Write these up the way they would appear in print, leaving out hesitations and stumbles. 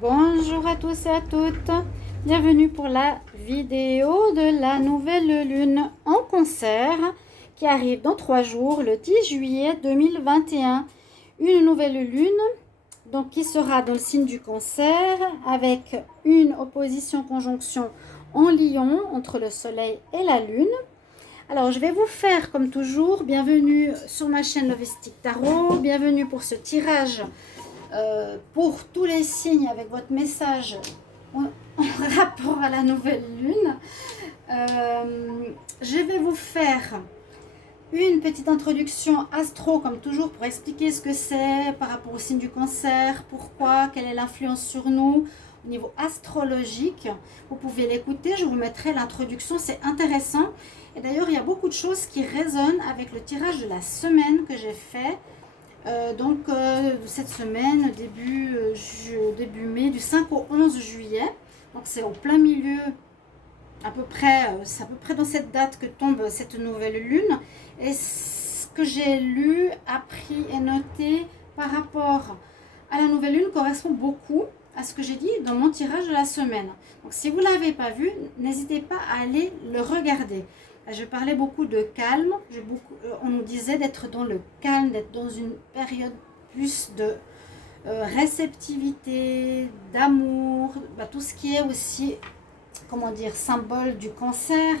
Bonjour à tous et à toutes, bienvenue pour la vidéo de la nouvelle lune en concert qui arrive dans 3 jours, le 10 juillet 2021. Une nouvelle lune donc, qui sera dans le signe du cancer avec une opposition conjonction en lion entre le soleil et la lune. Alors je vais vous faire comme toujours, bienvenue sur ma chaîne Lovestic Tarot, bienvenue pour ce tirage pour tous les signes avec votre message en rapport à la nouvelle lune. Je vais vous faire une petite introduction astro comme toujours pour expliquer ce que c'est par rapport au signe du cancer, pourquoi, quelle est l'influence sur nous au niveau astrologique. Vous pouvez l'écouter, je vous mettrai l'introduction, c'est intéressant. Et d'ailleurs, il y a beaucoup de choses qui résonnent avec le tirage de la semaine que j'ai fait. Cette semaine, début mai, du 5 au 11 juillet. Donc c'est au plein milieu, à peu près, c'est à peu près dans cette date que tombe cette nouvelle lune. Et ce que j'ai lu, appris et noté par rapport à la nouvelle lune correspond beaucoup à ce que j'ai dit dans mon tirage de la semaine. Donc si vous ne l'avez pas vu, n'hésitez pas à aller le regarder. Je parlais beaucoup de calme, on nous disait d'être dans le calme, d'être dans une période plus de réceptivité, d'amour, tout ce qui est aussi, comment dire, symbole du cancer,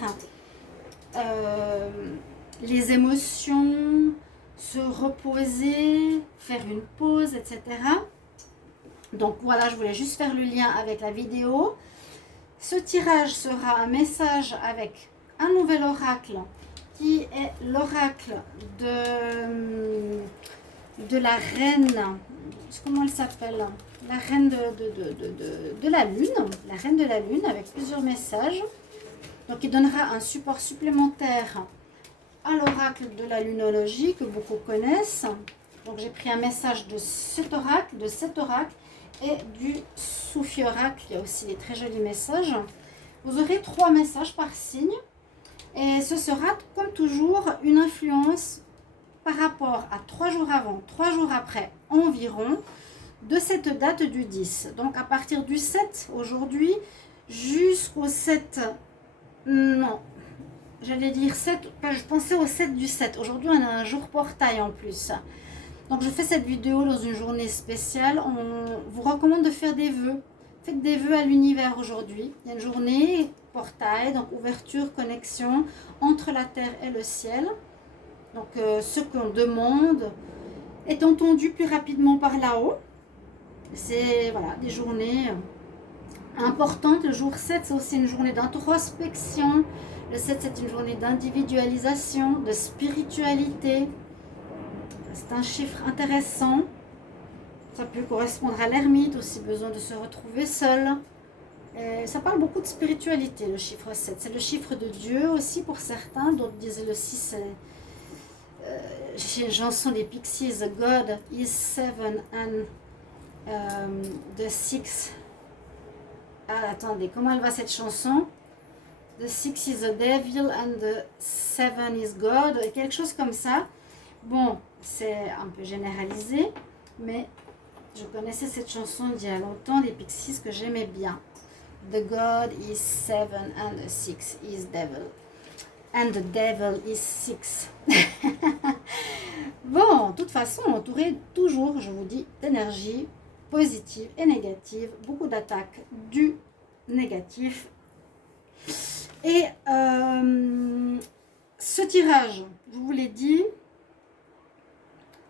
les émotions, se reposer, faire une pause, etc. Donc voilà, je voulais juste faire le lien avec la vidéo. Ce tirage sera un message avec un nouvel oracle qui est l'oracle de la reine, comment elle s'appelle, la reine de la lune, la reine de la lune avec plusieurs messages. Donc il donnera un support supplémentaire à l'oracle de la lunologie que beaucoup connaissent. Donc j'ai pris un message de cet oracle et du Soufi oracle. Il y a aussi des très jolis messages. Vous aurez 3 messages par signe. Et ce sera, comme toujours, une influence par rapport à 3 jours avant, 3 jours après environ, de cette date du 10. Donc à partir du 7 aujourd'hui jusqu'au 7, non, j'allais dire 7, je pensais au 7 du 7. Aujourd'hui on a un jour portail en plus. Donc je fais cette vidéo dans une journée spéciale. On vous recommande de faire des vœux. Faites des vœux à l'univers aujourd'hui. Il y a une journée portail, donc ouverture, connexion entre la terre et le ciel. Donc ce qu'on demande est entendu plus rapidement par là-haut. C'est voilà, des journées importantes. Le jour 7, c'est aussi une journée d'introspection. Le 7, c'est une journée d'individualisation, de spiritualité. C'est un chiffre intéressant. Ça peut correspondre à l'ermite, aussi besoin de se retrouver seul. Ça parle beaucoup de spiritualité, le chiffre 7. C'est le chiffre de Dieu aussi pour certains. D'autres disent le 6. J'ai une chanson des Pixies, God is 7 and the 6. Ah, attendez, comment elle va cette chanson? The 6 is the devil and the 7 is God. Quelque chose comme ça. Bon, c'est un peu généralisé, mais je connaissais cette chanson d'il y a longtemps, des Pixies, que j'aimais bien. The God is 7 and the 6 is devil. And the devil is 6. Bon, de toute façon, entouré toujours, je vous dis, d'énergie positive et négative. Beaucoup d'attaques du négatif. Et ce tirage, je vous l'ai dit,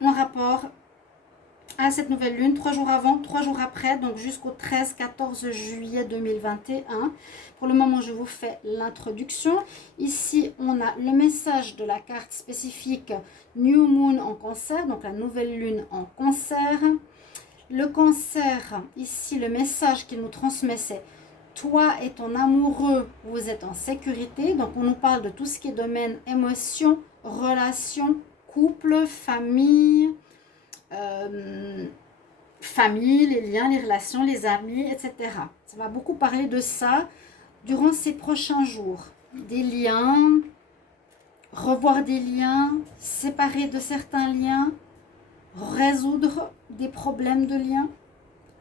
en rapport à cette nouvelle lune, 3 jours avant, 3 jours après, donc jusqu'au 13-14 juillet 2021. Pour le moment, je vous fais l'introduction. Ici, on a le message de la carte spécifique New Moon en cancer, donc la nouvelle lune en cancer. Le cancer, ici, le message qu'il nous transmet, c'est toi et ton amoureux, vous êtes en sécurité. Donc, on nous parle de tout ce qui est domaine émotion, relation, couple, famille, les liens, les relations, les amis, etc. Ça va beaucoup parler de ça durant ces prochains jours. Des liens, revoir des liens, séparer de certains liens, résoudre des problèmes de liens,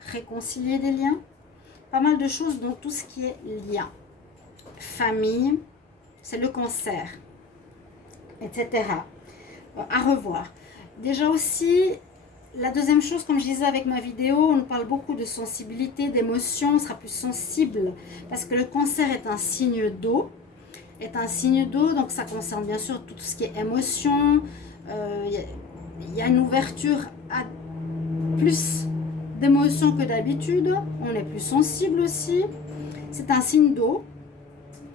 réconcilier des liens. Pas mal de choses dans tout ce qui est lien. Famille, c'est le cancer, etc. À revoir. Déjà aussi, la deuxième chose, comme je disais avec ma vidéo, on nous parle beaucoup de sensibilité, d'émotion, on sera plus sensible parce que le cancer est un signe d'eau. Donc ça concerne bien sûr tout ce qui est émotion. Il y a une ouverture à plus d'émotions que d'habitude. On est plus sensible aussi. C'est un signe d'eau.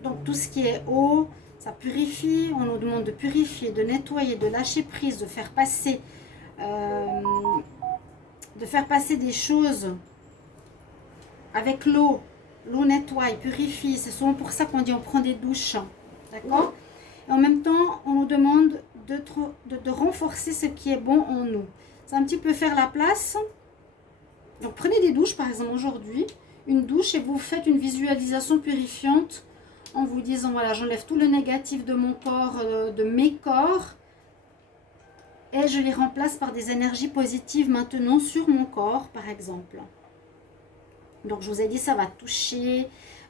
Donc tout ce qui est eau, ça purifie. On nous demande de purifier, de nettoyer, de lâcher prise, de faire passer des choses avec l'eau. L'eau nettoie, purifie. C'est souvent pour ça qu'on dit on prend des douches. D'accord? Et en même temps, on nous demande de renforcer ce qui est bon en nous. C'est un petit peu faire la place. Donc prenez des douches, par exemple aujourd'hui. Une douche et vous faites une visualisation purifiante en vous disant, voilà, j'enlève tout le négatif de mon corps, de mes corps. Et je les remplace par des énergies positives maintenant sur mon corps, par exemple. Donc, je vous ai dit, ça va toucher,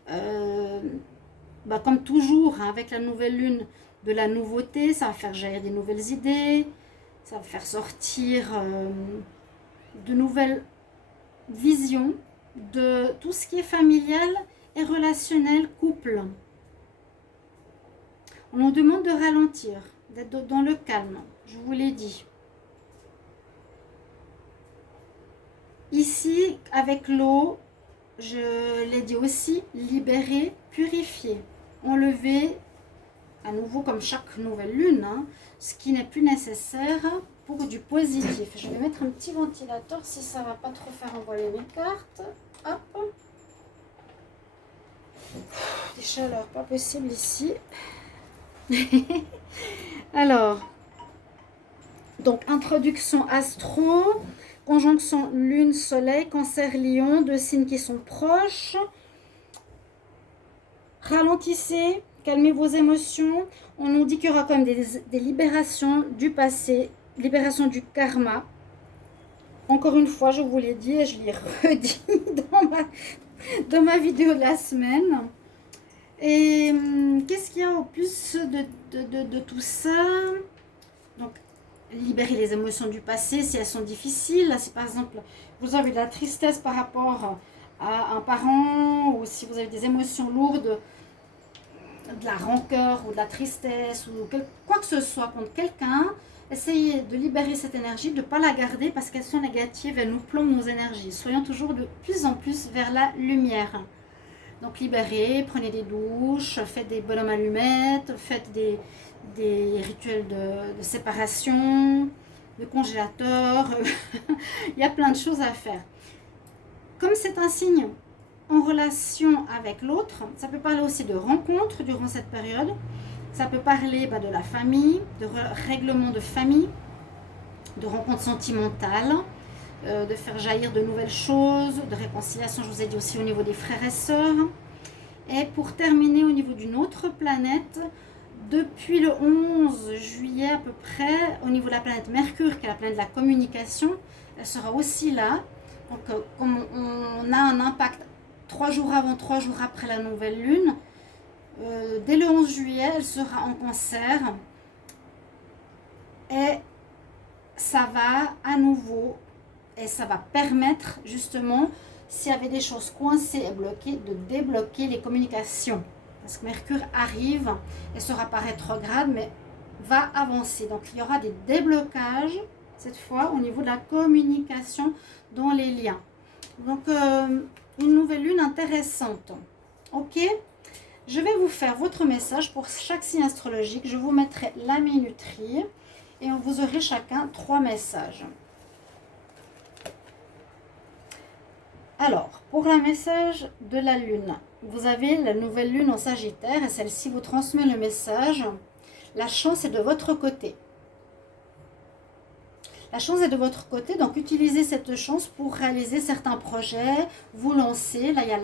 comme toujours, hein, avec la nouvelle lune, de la nouveauté. Ça va faire jaillir des nouvelles idées. Ça va faire sortir de nouvelles visions de tout ce qui est familial et relationnel, couple. On nous demande de ralentir, d'être dans le calme. Je vous l'ai dit. Ici, avec l'eau, je l'ai dit aussi, libérer, purifier, enlever, à nouveau comme chaque nouvelle lune, hein, ce qui n'est plus nécessaire pour du positif. Je vais mettre un petit ventilateur si ça ne va pas trop faire envoler mes cartes. Hop. Des chaleurs, pas possible ici. Alors, donc introduction astro, conjonction lune, soleil, cancer, lion, deux signes qui sont proches. Ralentissez, calmez vos émotions. On nous dit qu'il y aura quand même des libérations du passé, libération du karma. Encore une fois, je vous l'ai dit et je l'ai redit dans ma vidéo de la semaine. Et qu'est-ce qu'il y a au plus de tout ça? Donc, libérer les émotions du passé si elles sont difficiles. Là, si par exemple, vous avez de la tristesse par rapport à un parent, ou si vous avez des émotions lourdes, de la rancœur ou de la tristesse, ou quoi que ce soit contre quelqu'un, essayez de libérer cette énergie, de ne pas la garder parce qu'elles sont négatives, elles nous plombent nos énergies. Soyons toujours de plus en plus vers la lumière. Donc libérez, prenez des douches, faites des bonhommes allumettes, faites des rituels de séparation, de congélateur. Il y a plein de choses à faire. Comme c'est un signe en relation avec l'autre, ça peut parler aussi de rencontres durant cette période. Ça peut parler de la famille, de règlement de famille, de rencontres sentimentales, de faire jaillir de nouvelles choses, de réconciliation, je vous ai dit aussi au niveau des frères et sœurs. Et pour terminer au niveau d'une autre planète, depuis le 11 juillet à peu près, au niveau de la planète Mercure, qui est la planète de la communication, elle sera aussi là. Donc comme on a un impact 3 jours avant, 3 jours après la nouvelle lune, dès le 11 juillet, elle sera en cancer. Et ça va à nouveau, et ça va permettre justement, s'il y avait des choses coincées et bloquées, de débloquer les communications. Parce que Mercure arrive et sera pas rétrograde, mais va avancer. Donc il y aura des déblocages, cette fois, au niveau de la communication dans les liens. Donc une nouvelle lune intéressante. Ok, je vais vous faire votre message pour chaque signe astrologique. Je vous mettrai la minuterie et vous aurez chacun 3 messages. Alors, pour un message de la lune, vous avez la nouvelle lune en Sagittaire et celle-ci vous transmet le message. La chance est de votre côté. La chance est de votre côté, donc utilisez cette chance pour réaliser certains projets, vous lancer. Là, il y a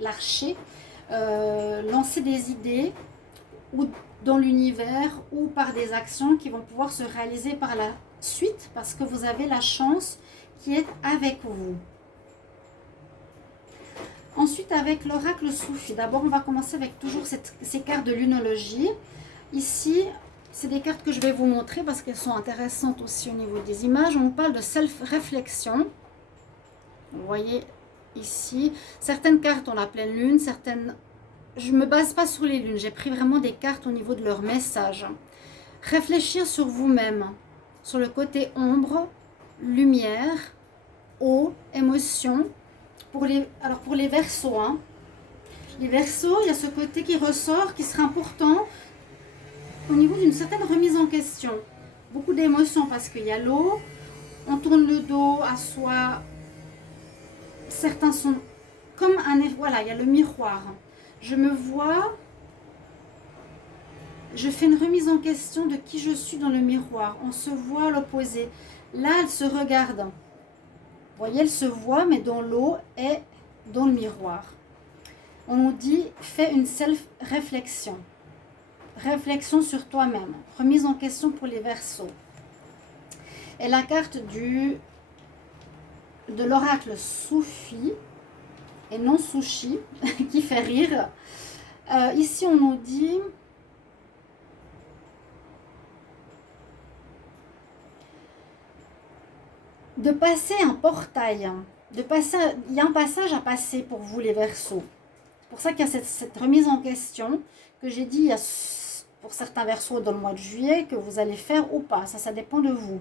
l'archer, lancer des idées ou dans l'univers ou par des actions qui vont pouvoir se réaliser par la suite parce que vous avez la chance qui est avec vous. ensuite avec l'oracle Soufi. D'abord, on va commencer avec toujours ces cartes de lunologie. Ici, c'est des cartes que je vais vous montrer parce qu'elles sont intéressantes aussi au niveau des images. On parle de self-réflexion. Vous voyez ici, certaines cartes ont la pleine lune, certaines... Je ne me base pas sur les lunes, j'ai pris vraiment des cartes au niveau de leur message. Réfléchir sur vous-même, sur le côté ombre, lumière, eau, émotion. Alors pour les Verseaux, hein. Les Verseaux, il y a ce côté qui ressort, qui sera important au niveau d'une certaine remise en question. Beaucoup d'émotions parce qu'il y a l'eau, on tourne le dos à soi. Certains sont comme un... Voilà, il y a le miroir. Je me vois, je fais une remise en question de qui je suis dans le miroir. On se voit à l'opposé. Là, elle se regarde. Vous voyez, elle se voit, mais dans l'eau et dans le miroir. On nous dit, fais une self-réflexion. Réflexion sur toi-même. Remise en question pour les Verseaux. Et la carte de l'oracle Soufi, et non Sushi, qui fait rire. Ici, on nous dit... de passer un portail. Il y a un passage à passer pour vous, les Verseaux. C'est pour ça qu'il y a cette remise en question que j'ai dit, il y a pour certains Verseaux dans le mois de juillet, que vous allez faire ou pas. Ça dépend de vous.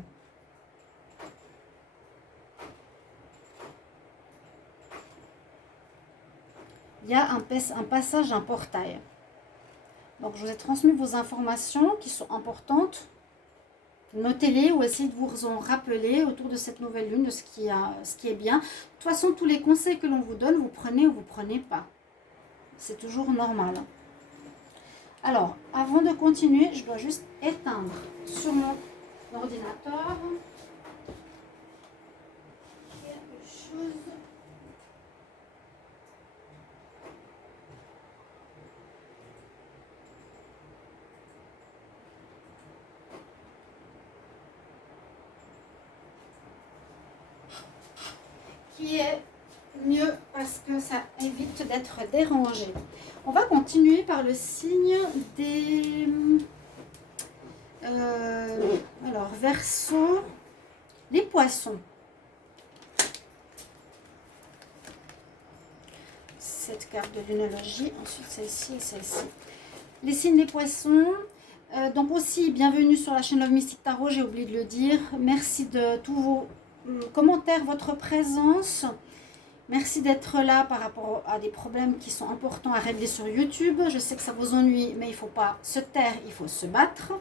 Il y a un passage, un portail. Donc, je vous ai transmis vos informations qui sont importantes. Notez-les ou essayez de vous en rappeler autour de cette nouvelle lune, de ce qui est bien. De toute façon, tous les conseils que l'on vous donne, vous prenez ou vous ne prenez pas. C'est toujours normal. Alors, avant de continuer, je dois juste éteindre sur mon ordinateur quelque chose. Qui est mieux parce que ça évite d'être dérangé. On va continuer par le signe des alors Verseau, les poissons. Cette carte de lunologie, ensuite celle-ci et celle-ci. Les signes des poissons. Donc aussi, bienvenue sur la chaîne Love Mystic Tarot, j'ai oublié de le dire. Merci de tous vos commentaires, votre présence. Merci d'être là par rapport à des problèmes qui sont importants à régler sur YouTube. Je sais que ça vous ennuie, mais il ne faut pas se taire, il faut se battre.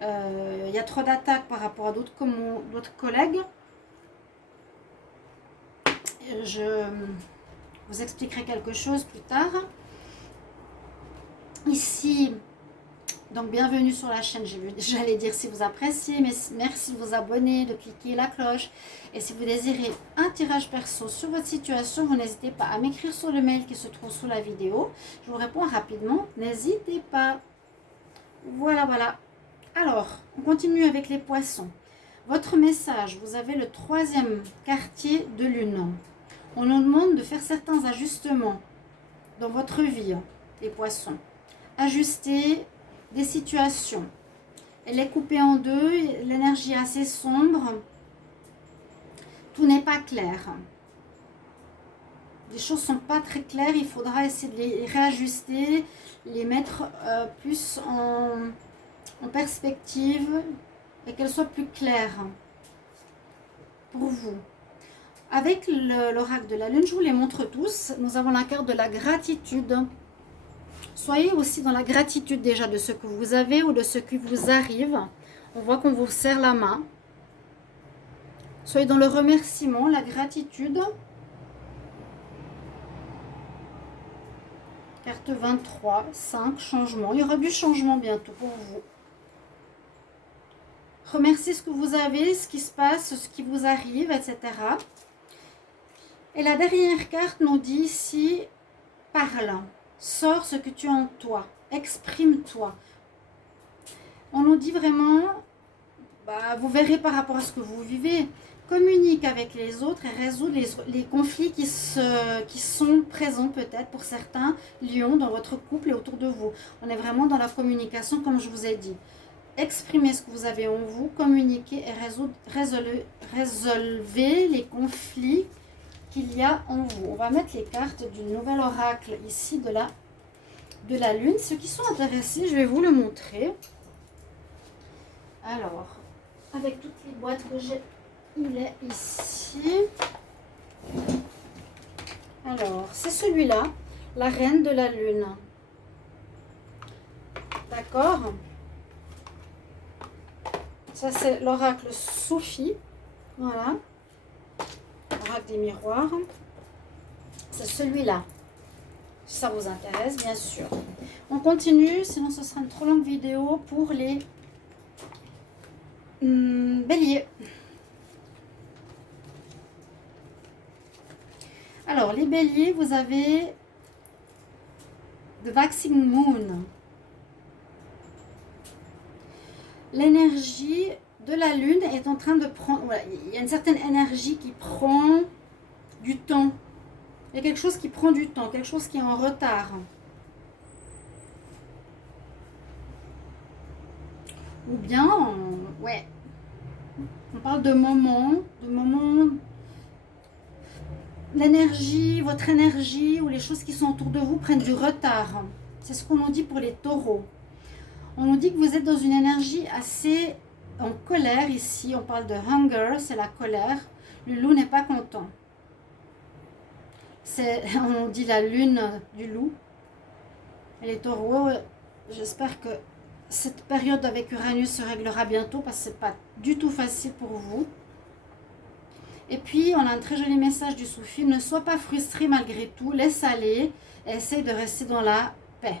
Il y a trop d'attaques par rapport à d'autres collègues. Je vous expliquerai quelque chose plus tard. Ici, donc bienvenue sur la chaîne, j'allais dire si vous appréciez, mais merci de vous abonner, de cliquer la cloche. Et si vous désirez un tirage perso sur votre situation, vous n'hésitez pas à m'écrire sur le mail qui se trouve sous la vidéo. Je vous réponds rapidement, n'hésitez pas. Voilà, voilà. Alors, on continue avec les poissons. Votre message, vous avez le 3e quartier de lune. On nous demande de faire certains ajustements dans votre vie, les poissons. Ajuster des situations. Elle est coupée en deux, l'énergie est assez sombre. Tout n'est pas clair. Les choses ne sont pas très claires, il faudra essayer de les réajuster, les mettre plus en perspective et qu'elles soient plus claires pour vous. Avec l'oracle de la lune, je vous les montre tous. Nous avons la carte de la gratitude. Soyez aussi dans la gratitude déjà de ce que vous avez ou de ce qui vous arrive. On voit qu'on vous serre la main. Soyez dans le remerciement, la gratitude. Carte 23, 5, changement. Il y aura du changement bientôt pour vous. Remerciez ce que vous avez, ce qui se passe, ce qui vous arrive, etc. Et la dernière carte nous dit ici, parle. Sors ce que tu as en toi. Exprime-toi. On nous dit vraiment, vous verrez par rapport à ce que vous vivez, communique avec les autres et résout les conflits qui sont présents peut-être pour certains lions dans votre couple et autour de vous. On est vraiment dans la communication comme je vous ai dit. Exprimez ce que vous avez en vous, communiquez et résolvez les conflits qu'il y a en vous. On va mettre les cartes du nouvel oracle ici de la lune. Ceux qui sont intéressés, je vais vous le montrer. Alors, avec toutes les boîtes que j'ai, il est ici. Alors, c'est celui-là, la reine de la lune. D'accord? Ça, c'est l'oracle Sophie. Voilà. L'oracle des miroirs. C'est celui-là. Si ça vous intéresse, bien sûr. On continue, sinon ce sera une trop longue vidéo pour les béliers. Alors, les béliers, vous avez The Waxing Moon. L'énergie de la lune est en train de prendre... Voilà, il y a une certaine énergie qui prend du temps. Il y a quelque chose qui prend du temps, quelque chose qui est en retard. Ou bien, ouais, on parle de moments, l'énergie, votre énergie ou les choses qui sont autour de vous prennent du retard. C'est ce qu'on nous dit pour les taureaux. On nous dit que vous êtes dans une énergie assez en colère ici. On parle de hunger, c'est la colère. Le loup n'est pas content. On dit la lune du loup. Et les taureaux, j'espère que cette période avec Uranus se réglera bientôt parce que ce n'est pas du tout facile pour vous. Et puis, on a un très joli message du Soufi. Ne sois pas frustré malgré tout. Laisse aller et essaye de rester dans la paix.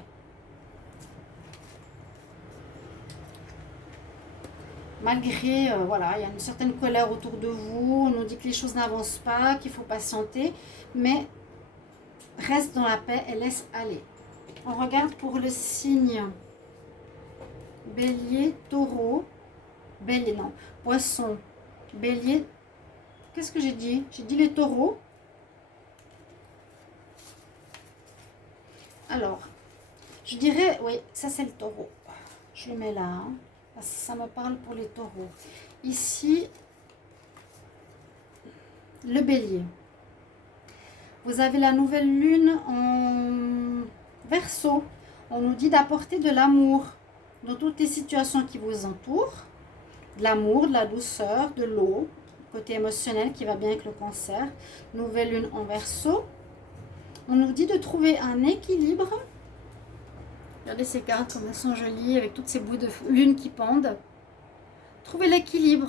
Malgré, voilà, il y a une certaine colère autour de vous. On nous dit que les choses n'avancent pas, qu'il faut patienter. Mais reste dans la paix et laisse aller. On regarde pour le signe Bélier, Taureau. Bélier, non. Poisson, Bélier. Qu'est-ce que j'ai dit? J'ai dit les taureaux. Alors, je dirais, oui, ça c'est le taureau. Je le mets là, hein, parce que ça me parle pour les taureaux. Ici, le bélier. Vous avez la nouvelle lune en Verseau. On nous dit d'apporter de l'amour dans toutes les situations qui vous entourent. De l'amour, de la douceur, de l'eau. Côté émotionnel qui va bien avec le cancer. Nouvelle lune en Verseau. On nous dit de trouver un équilibre. Regardez ces cartes comme elles sont jolies avec toutes ces bouts de lune qui pendent. Trouvez l'équilibre.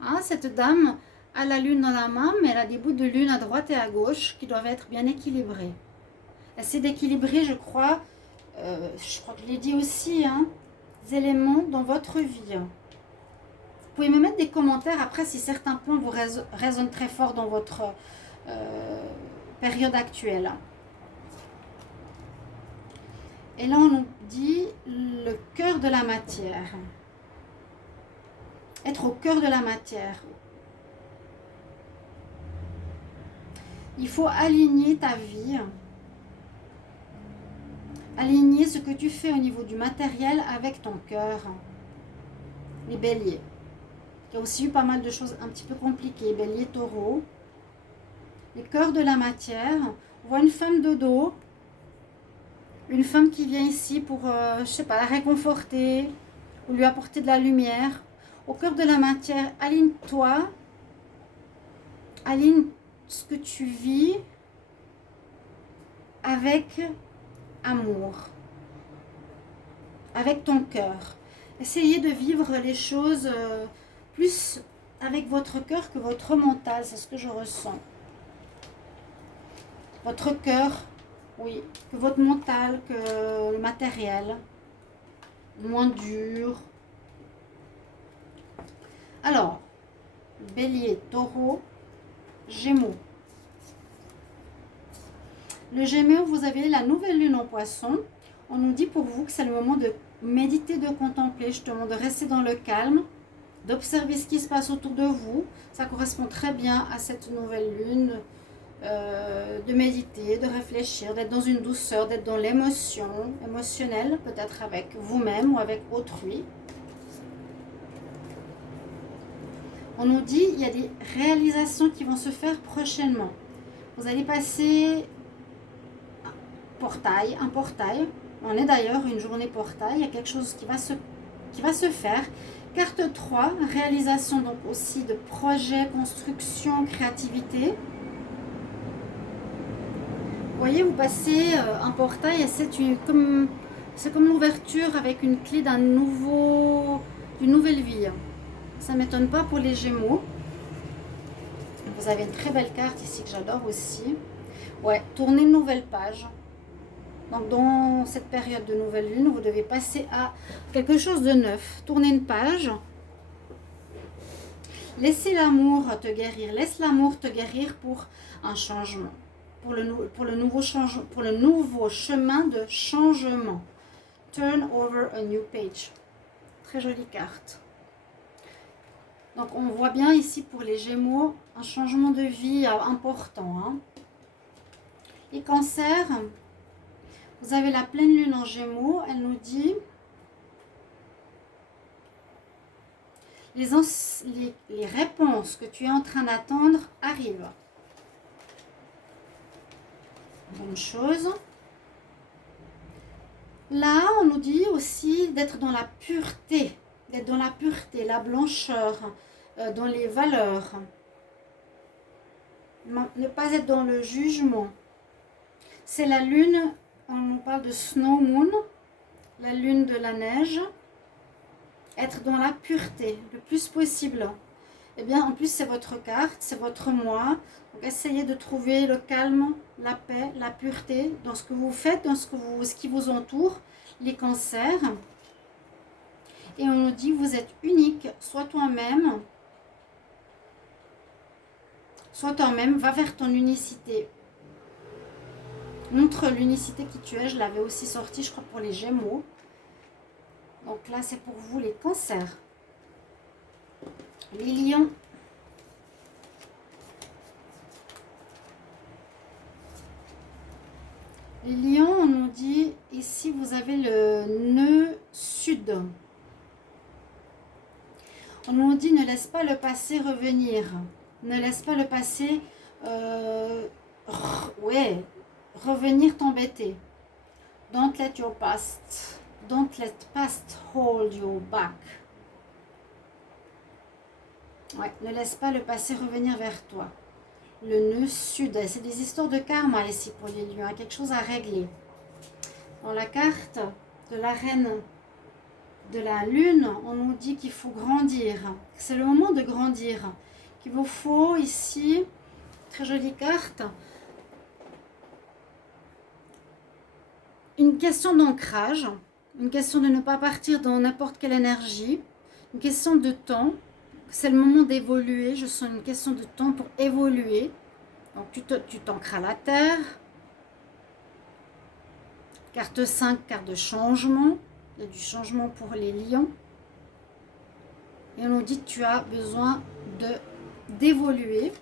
Hein, cette dame a la lune dans la main, mais elle a des bouts de lune à droite et à gauche qui doivent être bien équilibrés. Essayez d'équilibrer, je crois que je l'ai dit aussi, hein, des éléments dans votre vie. Vous pouvez me mettre des commentaires après si certains points vous résonnent très fort dans votre période actuelle. Et là, on nous dit le cœur de la matière. Être au cœur de la matière. Il faut aligner ta vie. Aligner ce que tu fais au niveau du matériel avec ton cœur. Les béliers. Il y a aussi eu pas mal de choses un petit peu compliquées. Bélier, taureau. Les cœurs de la matière. On voit une femme de dos. Une femme qui vient ici pour, je sais pas, la réconforter ou lui apporter de la lumière. Au cœur de la matière, aligne-toi. Aligne ce que tu vis avec amour. Avec ton cœur. Essayez de vivre les choses plus avec votre cœur que votre mental. C'est ce que je ressens. Votre cœur, oui, que votre mental, que le matériel. Moins dur. Alors, bélier, taureau, gémeaux. Le gémeaux, vous avez la nouvelle lune en poisson. On nous dit pour vous que c'est le moment de méditer, de contempler, justement, de rester dans le calme, d'observer ce qui se passe autour de vous. Ça correspond très bien à cette nouvelle lune, de méditer, de réfléchir, d'être dans une douceur, d'être dans l'émotion émotionnelle, peut-être avec vous-même ou avec autrui. On nous dit il y a des réalisations qui vont se faire prochainement. Vous allez passer un portail. On est d'ailleurs une journée portail. Il y a quelque chose qui va se faire. Carte 3, réalisation donc aussi de projets, construction, créativité. Vous voyez, vous passez un portail et c'est comme l'ouverture avec une clé d'une nouvelle vie. Ça ne m'étonne pas pour les Gémeaux. Vous avez une très belle carte ici que j'adore aussi. Ouais, tournez une nouvelle page. Donc dans cette période de nouvelle lune, vous devez passer à quelque chose de neuf. Tournez une page. Laissez l'amour te guérir. Laisse l'amour te guérir pour un changement. Pour le nouveau chemin de changement. Turn over a new page. Très jolie carte. Donc on voit bien ici pour les Gémeaux un changement de vie important. Hein. Les Cancers, vous avez la pleine lune en Gémeaux. Elle nous dit les réponses que tu es en train d'attendre arrivent. Bonne chose. Là, on nous dit aussi d'être dans la pureté. D'être dans la pureté, la blancheur, dans les valeurs. Ne pas être dans le jugement. C'est la lune, on nous parle de Snow Moon, la lune de la neige. Être dans la pureté, le plus possible. Eh bien, en plus, c'est votre carte, c'est votre moi. Donc, essayez de trouver le calme, la paix, la pureté dans ce que vous faites, dans ce qui vous entoure, les Cancers. Et on nous dit, vous êtes unique, sois toi-même. Sois toi-même, va vers ton unicité. Montre l'unicité qui tu es. Je l'avais aussi sorti, je crois, pour les Gémeaux. Donc là, c'est pour vous, les Cancers. Les Lions. Les Lions, on nous dit, ici, vous avez le nœud sud. On nous dit, ne laisse pas le passé revenir. Ne laisse pas le passé revenir t'embêter. Don't let your past. Don't let past hold you back. Ouais, ne laisse pas le passé revenir vers toi. Le nœud sud, c'est des histoires de karma ici pour les lions, quelque chose à régler. Dans la carte de la reine de la lune, on nous dit qu'il faut grandir. C'est le moment de grandir. Qu'il vous faut ici, très jolie carte, une question d'ancrage, une question de ne pas partir dans n'importe quelle énergie, une question de temps. C'est le moment d'évoluer. Je sens une question de temps pour évoluer. Donc tu t'ancres à la terre. Carte 5, carte de changement. Il y a du changement pour les lions. Et on nous dit que tu as besoin d'évoluer.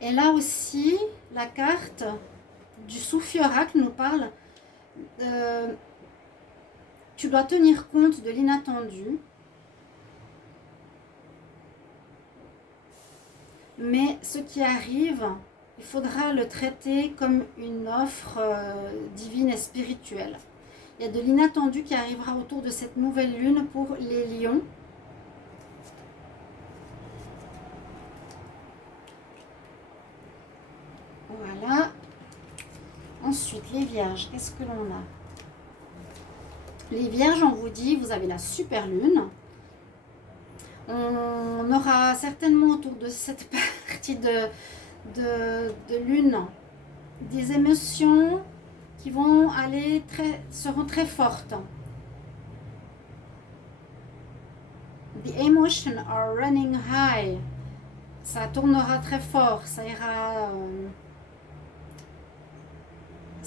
Et là aussi, la carte du Soufi Oracle nous parle. Tu dois tenir compte de l'inattendu. Mais ce qui arrive, il faudra le traiter comme une offre divine et spirituelle. Il y a de l'inattendu qui arrivera autour de cette nouvelle lune pour les lions. Voilà. Ensuite, les vierges, qu'est-ce que l'on a? Les vierges, on vous dit, vous avez la super lune. On aura certainement autour de cette partie de lune des émotions qui vont seront très fortes. The emotions are running high. Ça tournera très fort, ça ira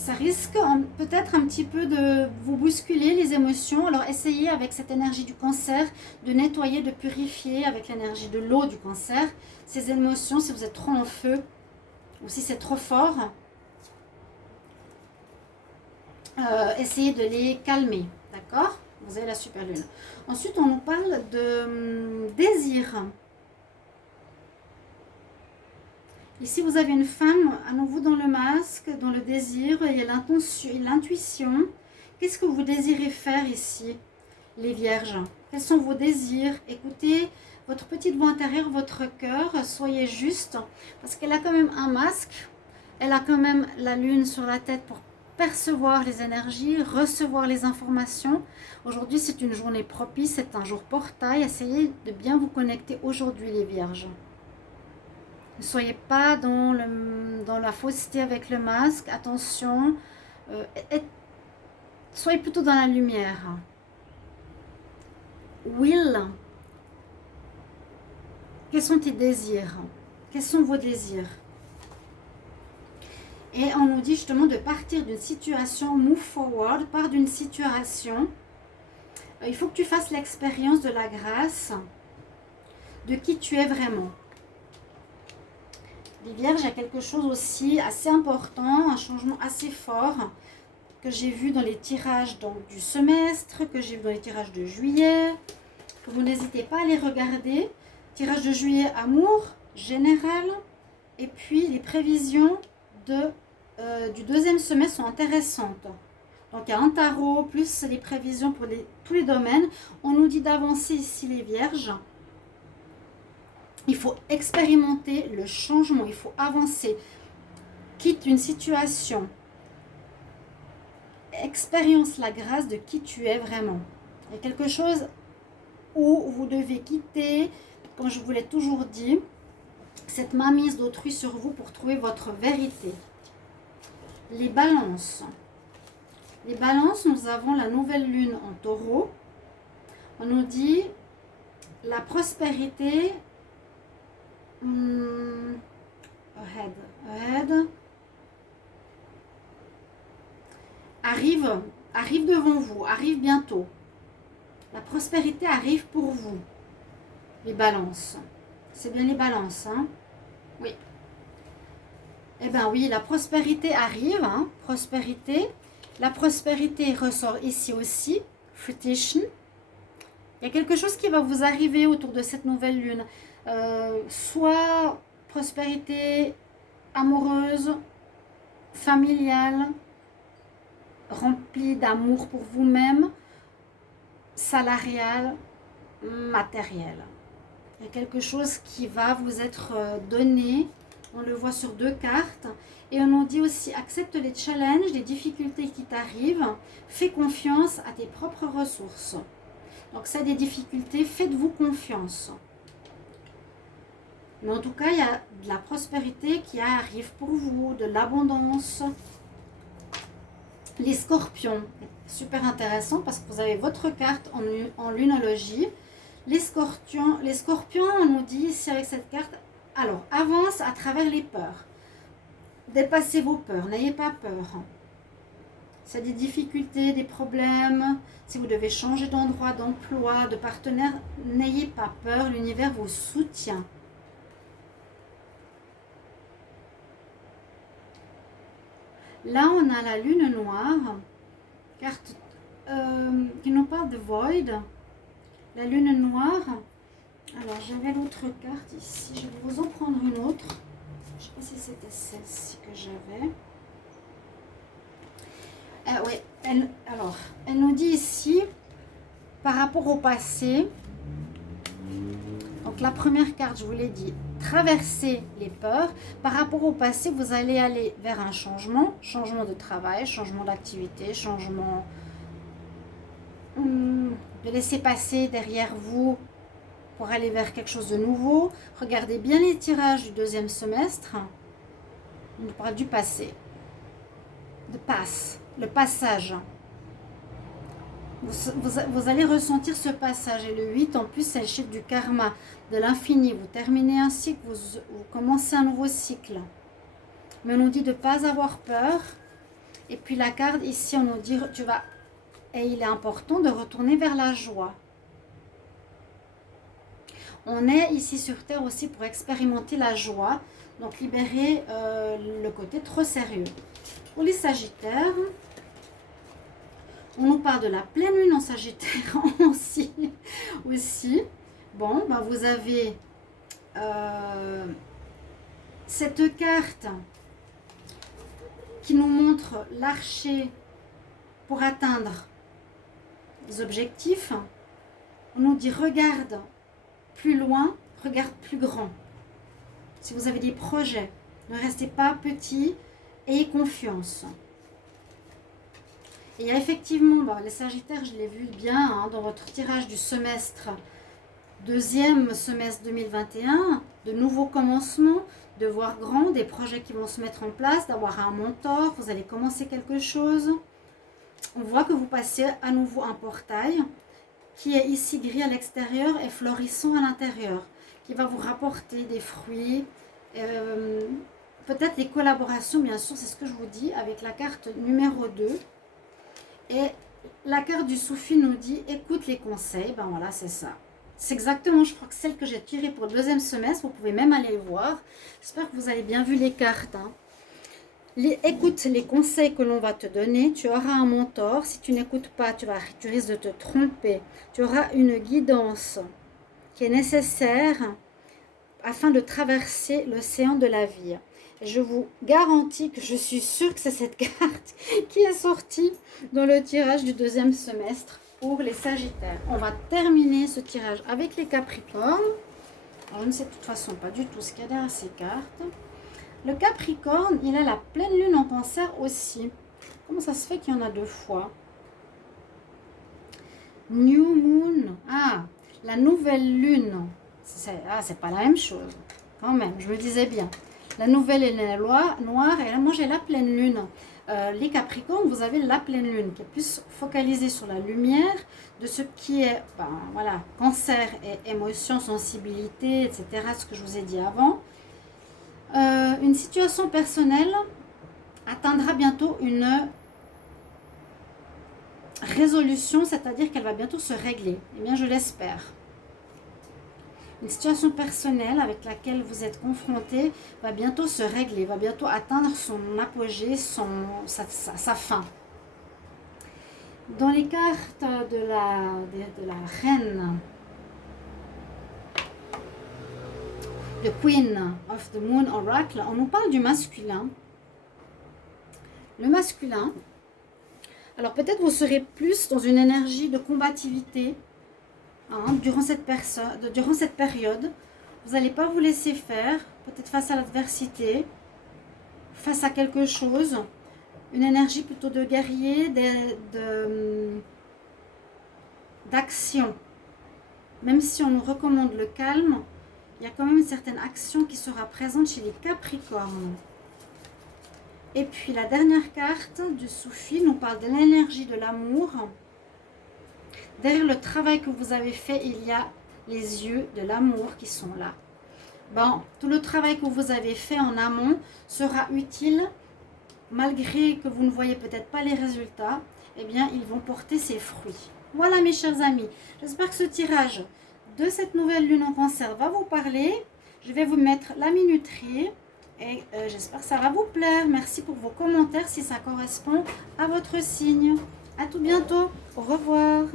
ça risque peut-être un petit peu de vous bousculer les émotions. Alors essayez avec cette énergie du cancer de nettoyer, de purifier avec l'énergie de l'eau du cancer ces émotions. Si vous êtes trop en feu ou si c'est trop fort, essayez de les calmer, d'accord? Vous avez la super lune. Ensuite, on nous parle de désir. Ici, vous avez une femme, à nouveau dans le masque, dans le désir, il y a l'intuition. Qu'est-ce que vous désirez faire ici, les vierges? Quels sont vos désirs? Écoutez votre petite voix intérieure, votre cœur, soyez juste, parce qu'elle a quand même un masque, elle a quand même la lune sur la tête pour percevoir les énergies, recevoir les informations. Aujourd'hui, c'est une journée propice, c'est un jour portail. Essayez de bien vous connecter aujourd'hui, les vierges. Ne soyez pas dans la fausseté avec le masque. Attention. Soyez plutôt dans la lumière. Will. Quels sont tes désirs? Quels sont vos désirs? Et on nous dit justement de partir d'une situation, move forward, part d'une situation. Il faut que tu fasses l'expérience de la grâce, de qui tu es vraiment. Les vierges, il y a quelque chose aussi assez important, un changement assez fort que j'ai vu dans les tirages du semestre, que j'ai vu dans les tirages de juillet, que vous n'hésitez pas à les regarder. Tirage de juillet, amour, général, et puis les prévisions du deuxième semestre sont intéressantes. Donc il y a un tarot, plus les prévisions pour tous les domaines. On nous dit d'avancer ici les vierges. Il faut expérimenter le changement, il faut avancer. Quitte une situation. Expérience la grâce de qui tu es vraiment. Il y a quelque chose où vous devez quitter, comme je vous l'ai toujours dit, cette mainmise d'autrui sur vous pour trouver votre vérité. Les balances. Les balances, nous avons la nouvelle lune en taureau. On nous dit la prospérité. Ahead. Arrive devant vous, arrive bientôt. La prospérité arrive pour vous. Les balances. C'est bien les balances, hein? Oui. Eh bien oui, la prospérité arrive, hein? Prospérité. La prospérité ressort ici aussi. Fruition. Il y a quelque chose qui va vous arriver autour de cette nouvelle lune. Soit prospérité amoureuse, familiale, remplie d'amour pour vous-même, salariale, matérielle. Il y a quelque chose qui va vous être donné. On le voit sur 2 cartes. Et on nous dit aussi, accepte les challenges, les difficultés qui t'arrivent. Fais confiance à tes propres ressources. Donc, ça, des difficultés, faites-vous confiance. Mais en tout cas, il y a de la prospérité qui arrive pour vous, de l'abondance. Les scorpions, super intéressant parce que vous avez votre carte en lunologie. Les scorpions, on nous dit ici avec cette carte, alors avance à travers les peurs. Dépassez vos peurs, n'ayez pas peur. C'est des difficultés, des problèmes. Si vous devez changer d'endroit, d'emploi, de partenaire, n'ayez pas peur, l'univers vous soutient. Là, on a la lune noire, carte qui nous parle de void. La lune noire. Alors, j'avais l'autre carte ici. Je vais vous en prendre une autre. Je ne sais pas si c'était celle-ci que j'avais. Oui, elle nous dit ici, par rapport au passé, donc la première carte, je vous l'ai dit, traverser les peurs. Par rapport au passé, vous allez aller vers un changement de travail, changement d'activité, changement de laisser passer derrière vous pour aller vers quelque chose de nouveau. Regardez bien les tirages du deuxième semestre. On nous parle du passé, le passage. Vous allez ressentir ce passage. Et le 8, en plus, c'est le chiffre du karma, de l'infini. Vous terminez un cycle, vous commencez un nouveau cycle. Mais on nous dit de ne pas avoir peur Et puis la carte ici, on nous dit, tu vas, et il est important de retourner vers la joie. On est ici sur Terre aussi pour expérimenter la joie, donc libérer le côté trop sérieux. Pour les Sagittaires, on nous parle de la pleine lune en Sagittaire aussi. Bon, ben vous avez cette carte qui nous montre l'archer pour atteindre les objectifs. On nous dit regarde plus loin, regarde plus grand. Si vous avez des projets, ne restez pas petit, ayez confiance. Et il y a effectivement, les Sagittaires, je l'ai vu bien dans votre tirage du semestre, deuxième semestre 2021, de nouveaux commencements, de voir grand, des projets qui vont se mettre en place, d'avoir un mentor, vous allez commencer quelque chose. On voit que vous passez à nouveau un portail qui est ici gris à l'extérieur et florissant à l'intérieur, qui va vous rapporter des fruits, peut-être des collaborations, bien sûr, c'est ce que je vous dis, avec la carte numéro 2. Et la carte du Soufi nous dit, écoute les conseils, ben voilà, c'est ça. C'est exactement, je crois que celle que j'ai tirée pour le deuxième semestre, vous pouvez même aller voir. J'espère que vous avez bien vu les cartes. Écoute les conseils que l'on va te donner, tu auras un mentor. Si tu n'écoutes pas, tu risques de te tromper. Tu auras une guidance qui est nécessaire afin de traverser l'océan de la vie. Et je vous garantis que je suis sûre que c'est cette carte qui est sortie dans le tirage du deuxième semestre pour les Sagittaires. On va terminer ce tirage avec les Capricornes. Alors, je ne sais de toute façon pas du tout ce qu'il y a derrière ces cartes. Le Capricorne, il a la pleine lune en Cancer aussi. Comment ça se fait qu'il y en a deux fois? New Moon. Ah, la nouvelle lune. C'est pas la même chose. Quand même, je me disais bien. La nouvelle elle est noire et là, moi j'ai la pleine lune. Les Capricornes, vous avez la pleine lune qui est plus focalisée sur la lumière de ce qui est, voilà, Cancer et émotion, sensibilité, etc. Ce que je vous ai dit avant. Une situation personnelle atteindra bientôt une résolution, c'est-à-dire qu'elle va bientôt se régler. Eh bien, je l'espère. Une situation personnelle avec laquelle vous êtes confronté va bientôt se régler, va bientôt atteindre son apogée, sa fin. Dans les cartes de la reine, The Queen of the Moon Oracle, on nous parle du masculin. Le masculin, alors peut-être vous serez plus dans une énergie de combativité durant cette période. Vous n'allez pas vous laisser faire, peut-être face à l'adversité, face à quelque chose. Une énergie plutôt de guerrier, d'action. Même si on nous recommande le calme, il y a quand même une certaine action qui sera présente chez les Capricornes. Et puis la dernière carte du Soufi nous parle de l'énergie de l'amour. Derrière le travail que vous avez fait, il y a les yeux de l'amour qui sont là. Bon, tout le travail que vous avez fait en amont sera utile, malgré que vous ne voyez peut-être pas les résultats, eh bien, ils vont porter ses fruits. Voilà mes chers amis, j'espère que ce tirage de cette nouvelle lune en Cancer va vous parler. Je vais vous mettre la minuterie et j'espère que ça va vous plaire. Merci pour vos commentaires si ça correspond à votre signe. À tout bientôt, au revoir.